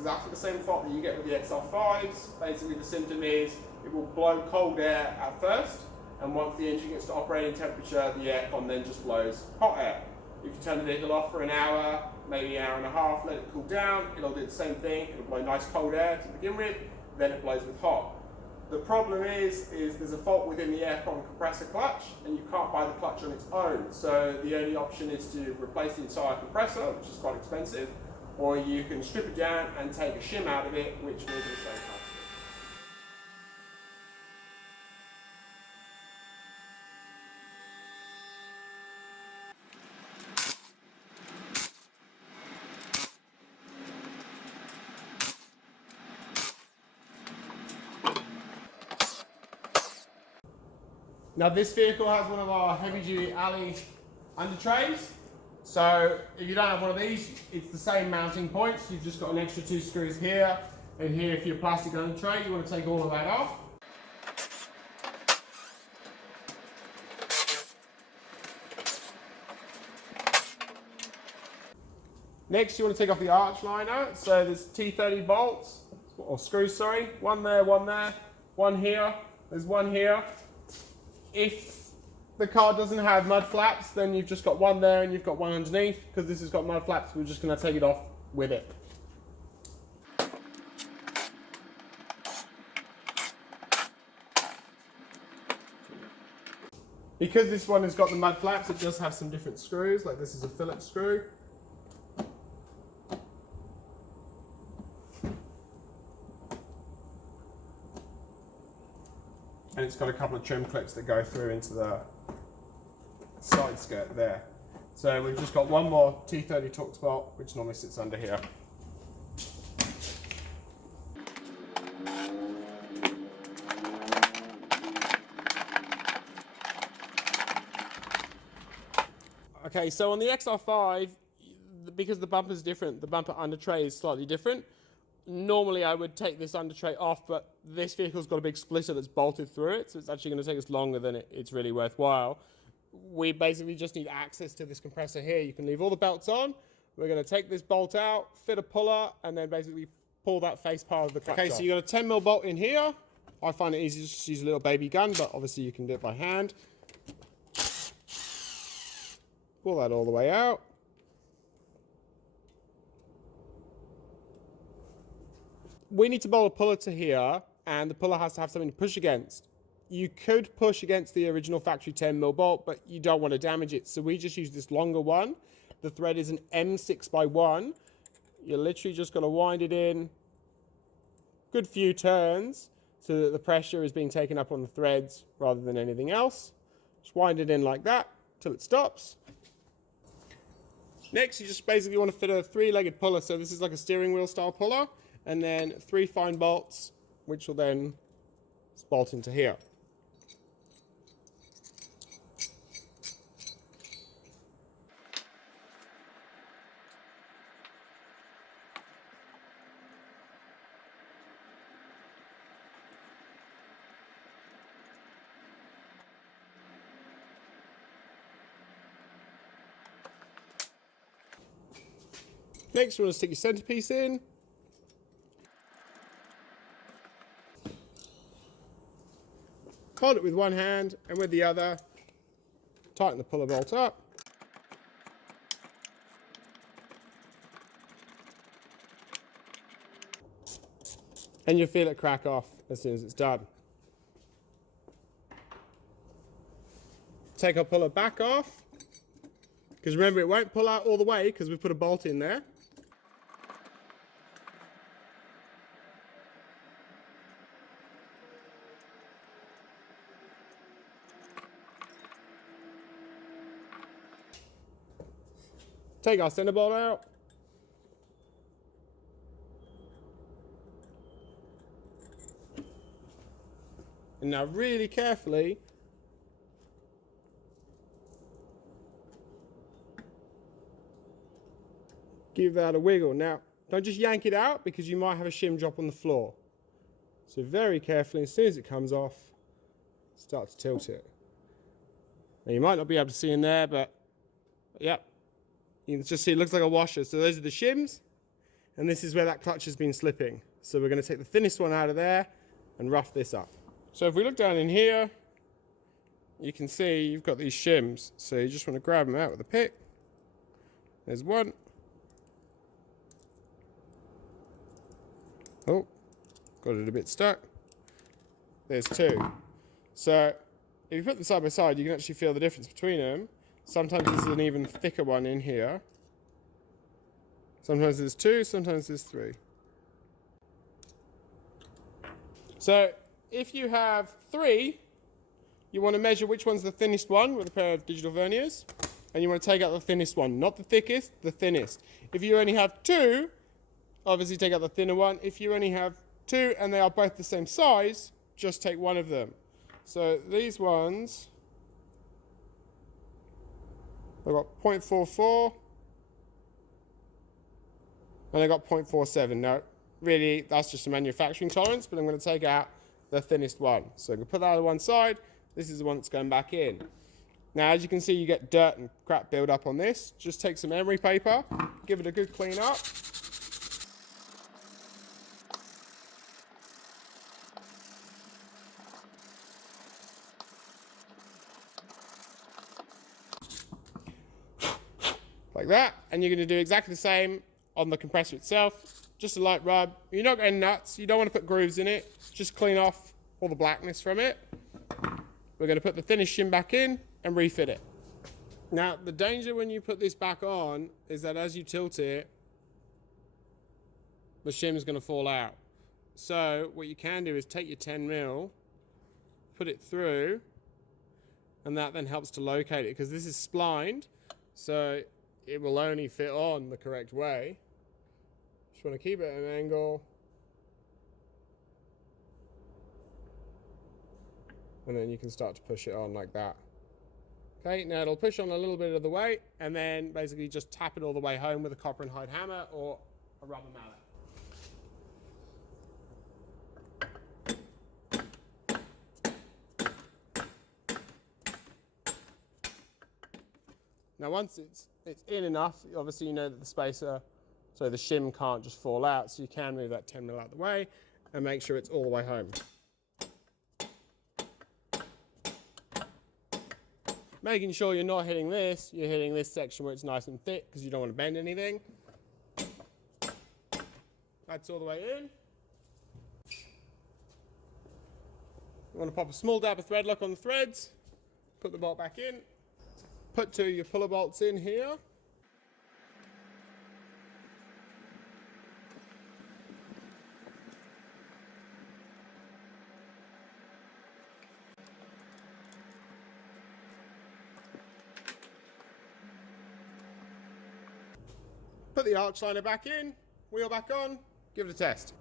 exactly the same fault that you get with the XR5s. Basically the symptom is it will blow cold air at first, and once the engine gets to operating temperature, the aircon then just blows hot air. If you turn the vehicle off for an hour, maybe an hour and a half, let it cool down, it'll do the same thing. It'll blow nice cold air to begin with, then it blows with hot. The problem is there's a fault within the aircon compressor clutch, and you can't buy the clutch on its own. So the only option is to replace the entire compressor, which is quite expensive, or you can strip it down and take a shim out of it, which will do the same kind of thing. Now this vehicle has one of our heavy duty alley under trays. So if you don't have one of these, it's the same mounting points. You've just got an extra 2 screws here and here for your plastic under tray. You want to take all of that off. Next, you want to take off the arch liner. So there's T30 bolts, or screws, sorry. One there, one here. There's one here. If the car doesn't have mud flaps, then you've just got one there and you've got one underneath. Because this has got mud flaps, we're just going to take it off with it. Because this one has got the mud flaps, it does have some different screws. Like this is a Phillips screw. And it's got a couple of trim clips that go through into the side skirt there. So we've just got one more T30 Torx bolt, which normally sits under here. Okay, so on the XR5, because the bumper is different, the bumper under tray is slightly different. Normally I would take this under tray off, but this vehicle's got a big splitter that's bolted through it, so it's actually going to take us longer than it's really worthwhile. We basically just need access to this compressor here. You can leave all the belts on. We're going to take this bolt out, fit a puller, and then basically pull that face part of the clutch off. So you've got a 10mm bolt in here. I find it easy to just use a little baby gun, but obviously you can do it by hand. Pull that all the way out. We need to bolt a puller to here, and the puller has to have something to push against. You could push against the original factory 10mm bolt, but you don't want to damage it. So we just use this longer one. The thread is an M6x1. You're literally just going to wind it in good few turns so that the pressure is being taken up on the threads rather than anything else. Just wind it in like that till it stops. Next, you just basically want to fit a 3-legged puller. So this is like a steering wheel style puller. And then 3 fine bolts, which will then bolt into here. Next, you want to stick your centerpiece in. Hold it with one hand, and with the other, tighten the puller bolt up. And you'll feel it crack off as soon as it's done. Take our puller back off, because remember it won't pull out all the way because we put a bolt in there. Take our center bolt out. And now really carefully give that a wiggle. Now, don't just yank it out because you might have a shim drop on the floor. So very carefully, as soon as it comes off, start to tilt it. Now you might not be able to see in there, but yep. You can just see it looks like a washer. So those are the shims, and this is where that clutch has been slipping. So we're going to take the thinnest one out of there and rough this up. So if we look down in here, you can see you've got these shims. So you just want to grab them out with a pick. There's one. Oh, got it a bit stuck. There's two. So if you put them side by side, you can actually feel the difference between them. Sometimes there's an even thicker one in here. Sometimes there's two, sometimes there's three. So if you have three, you want to measure which one's the thinnest one with a pair of digital verniers, and you want to take out the thinnest one, not the thickest, the thinnest. If you only have two, obviously take out the thinner one. If you only have two and they are both the same size, just take one of them. So these ones, I've got 0.44 and I got 0.47. Now, really, that's just a manufacturing tolerance, but I'm going to take out the thinnest one. So I'm going to put that on one side. This is the one that's going back in. Now, as you can see, you get dirt and crap build up on this. Just take some emery paper, give it a good clean up. Like that, and you're going to do exactly the same on the compressor itself. Just a light rub. You're not going nuts. You don't want to put grooves in it. Just clean off all the blackness from it. We're going to put the thinnest shim back in and refit it. Now, the danger when you put this back on is that as you tilt it, the shim is going to fall out. So what you can do is take your 10mm, put it through, and that then helps to locate it, because this is splined, so it will only fit on the correct way. Just want to keep it at an angle. And then you can start to push it on like that. Okay, now it'll push on a little bit of the way, and then basically just tap it all the way home with a copper and hide hammer or a rubber mallet. Now once it's in enough, obviously you know that the spacer, so the shim can't just fall out, so you can move that 10mm out of the way and make sure it's all the way home. Making sure you're not hitting this, you're hitting this section where it's nice and thick, because you don't want to bend anything. That's all the way in. You want to pop a small dab of thread lock on the threads, put the bolt back in, put two of your puller bolts in here. Put the arch liner back in, wheel back on, give it a test.